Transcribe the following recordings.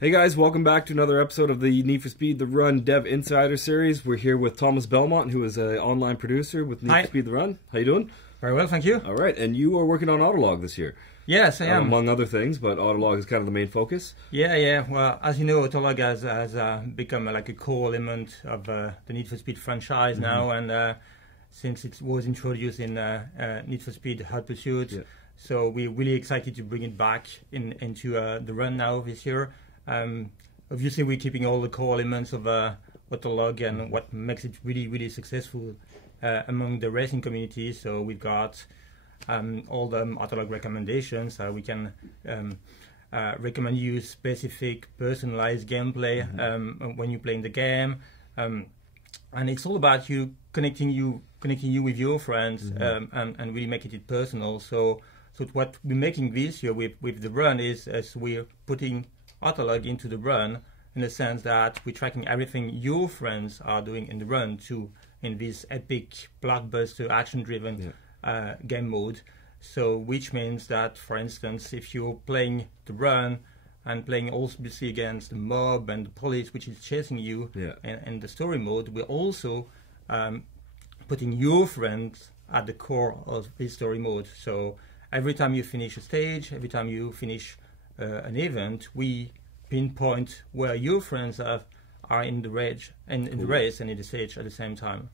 Hey guys, welcome back to another episode of the Need for Speed The Run Dev Insider Series. We're here with Thomas Belmont, who is an online producer with Need for Speed The Run. How you doing? Very well, thank you. All right, and you are working on Autolog this year. Yes, I am. Among other things, but Autolog is kind of the main focus. Yeah. Well, as you know, Autolog has become like a core element of the Need for Speed franchise now, and since it was introduced in Need for Speed Hot Pursuit, so we're really excited to bring it back into the run now this year. Obviously, we're keeping all the core elements of Autolog and what makes it really successful among the racing community. So we've got all the Autolog recommendations. We can recommend you specific personalized gameplay when you're playing the game, and it's all about connecting you with your friends and really making it personal. So what we're making this year with the run is we're putting Autolog into the run in the sense that we're tracking everything your friends are doing in the run too, in this epic blockbuster action-driven game mode. So which means that, for instance, if you're playing the run and playing obviously against the mob and the police which is chasing you in the story mode, we're also putting your friends at the core of this story mode. So every time you finish a stage, every time you finish an event, we pinpoint where your friends are in the race and in the race and in the stage at the same time.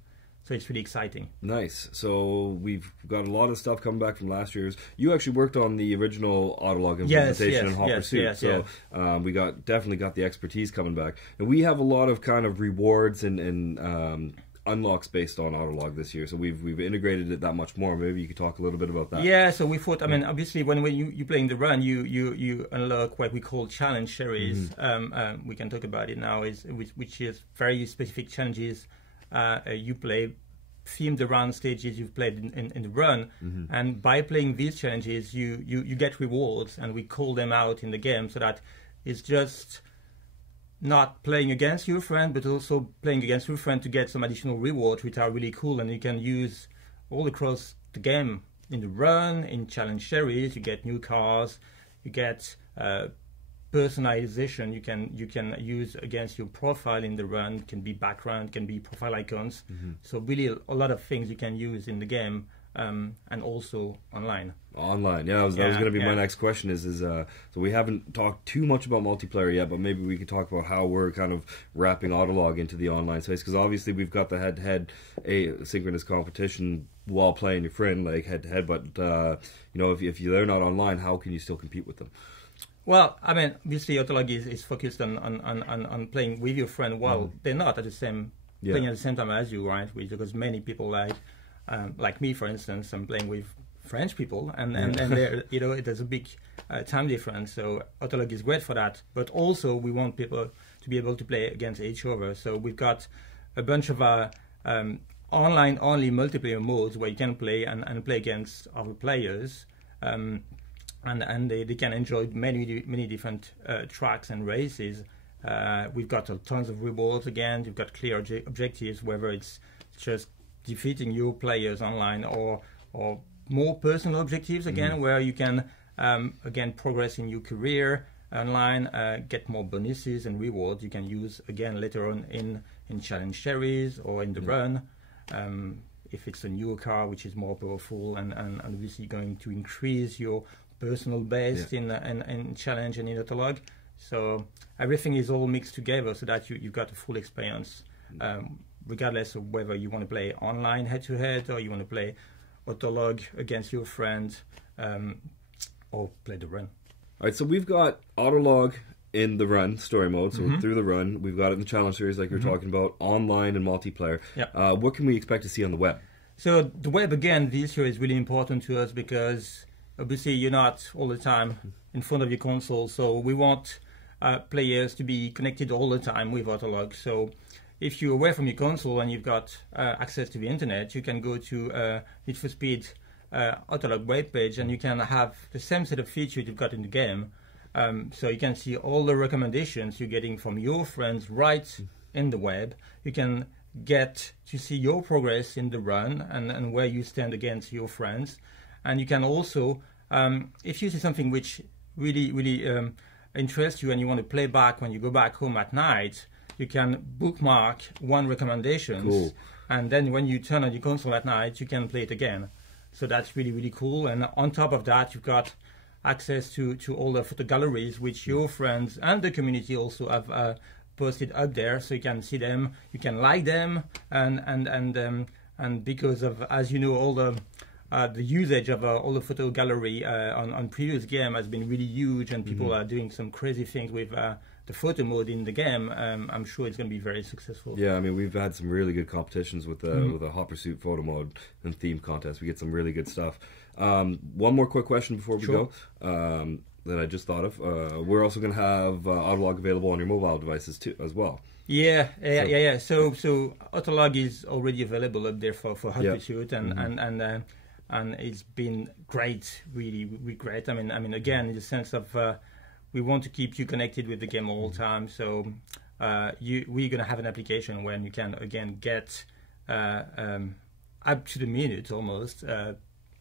So it's really exciting. Nice. So we've got a lot of stuff coming back from last year's. You actually worked on the original Autolog implementation in Hot Pursuit, so we definitely got the expertise coming back. And we have a lot of kind of rewards and unlocks based on Autolog this year, so we've integrated it that much more. Maybe you could talk a little bit about that. Yeah, so we thought, I mean, obviously when you playing the run, you unlock what we call challenge cherries. We can talk about it now, which is very specific challenges. You play themed around stages you've played in the run, and by playing these challenges, you get rewards, and we call them out in the game, so that it's just not playing against your friend, but also playing against your friend to get some additional rewards, which are really cool, and you can use all across the game. In the run, in challenge series, you get new cars, you get personalization. You can use against your profile in the run. Can be background, can be profile icons. So really a lot of things you can use in the game. And also online. Online, yeah. That was going to be my next question. So we haven't talked too much about multiplayer yet, but maybe we could talk about how we're kind of wrapping Autolog into the online space, because obviously we've got the head-to-head asynchronous competition while playing your friend, like head-to-head. But you know, if they're not online, how can you still compete with them? Well, I mean, obviously Autolog is focused on playing with your friend while they're not at the same playing at the same time as you, right? Because many people like me, for instance, I'm playing with French people, and there, you know, there's a big time difference. So Autolog is great for that, but also we want people to be able to play against each other. So we've got a bunch of online-only multiplayer modes where you can play and play against other players, and they can enjoy many different tracks and races. We've got tons of rewards again. You've got clear objectives, whether it's just defeating your players online or more personal objectives again, where you can again progress in your career online, get more bonuses and rewards you can use again later on in challenge series or in the run. If it's a newer car which is more powerful and obviously going to increase your personal base in challenge and in Autolog. So everything is all mixed together so that you've got a full experience. Regardless of whether you want to play online head-to-head or you want to play Autolog against your friend, or play the run. All right, so we've got Autolog in the run story mode, so through the run. We've got it in the challenge series like you're talking about, online and multiplayer. What can we expect to see on the web? So the web, again, this year is really important to us because obviously you're not all the time in front of your console, so we want players to be connected all the time with Autolog. So if you're away from your console and you've got access to the internet, you can go to Need for Speed Autolog webpage, and you can have the same set of features you've got in the game. So you can see all the recommendations you're getting from your friends right in the web. You can get to see your progress in the run and where you stand against your friends. And you can also, if you see something which really interests you and you want to play back when you go back home at night, you can bookmark one recommendations. Cool. And then when you turn on your console at night, you can play it again. So that's really, really cool. And on top of that, you've got access to all the photo galleries, which your friends and the community also have posted up there. So you can see them, you can like them, and because of, as you know, all the usage of all the photo gallery on previous game has been really huge, and people are doing some crazy things with the photo mode in the game. I'm sure it's going to be very successful. Yeah, I mean, we've had some really good competitions with a Hot Pursuit photo mode and theme contest. We get some really good stuff. One more quick question before we go that I just thought of. We're also going to have Autolog available on your mobile devices too, as well. Yeah. So Autolog is already available up there for Hot Pursuit, and it's been great, really great. I mean, again, in the sense of we want to keep you connected with the game all the time. So we're going to have an application when you can again get up to the minute almost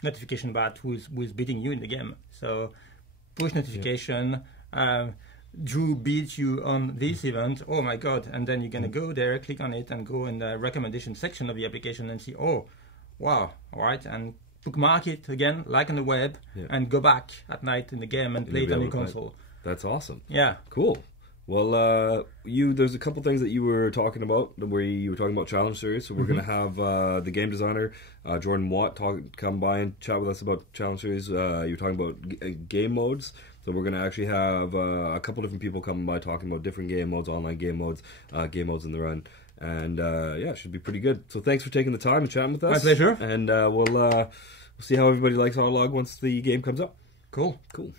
notification about who's beating you in the game. So push notification. Drew beat you on this event. Oh my God! And then you're going to go there, click on it, and go in the recommendation section of the application and see. Oh, wow! All right, and bookmark it again, like on the web, and go back at night in the game and play it on your console. That's awesome. Yeah. Cool. Well, there's a couple things that you were talking about where you were talking about Challenge Series. So we're going to have the game designer Jordan Watt come by and chat with us about Challenge Series. You're talking about game modes. So we're going to actually have a couple different people coming by talking about different game modes, online game modes in the run. And it should be pretty good. So thanks for taking the time and chatting with us. My pleasure. And we'll see how everybody likes Autolog once the game comes up. Cool. Cool.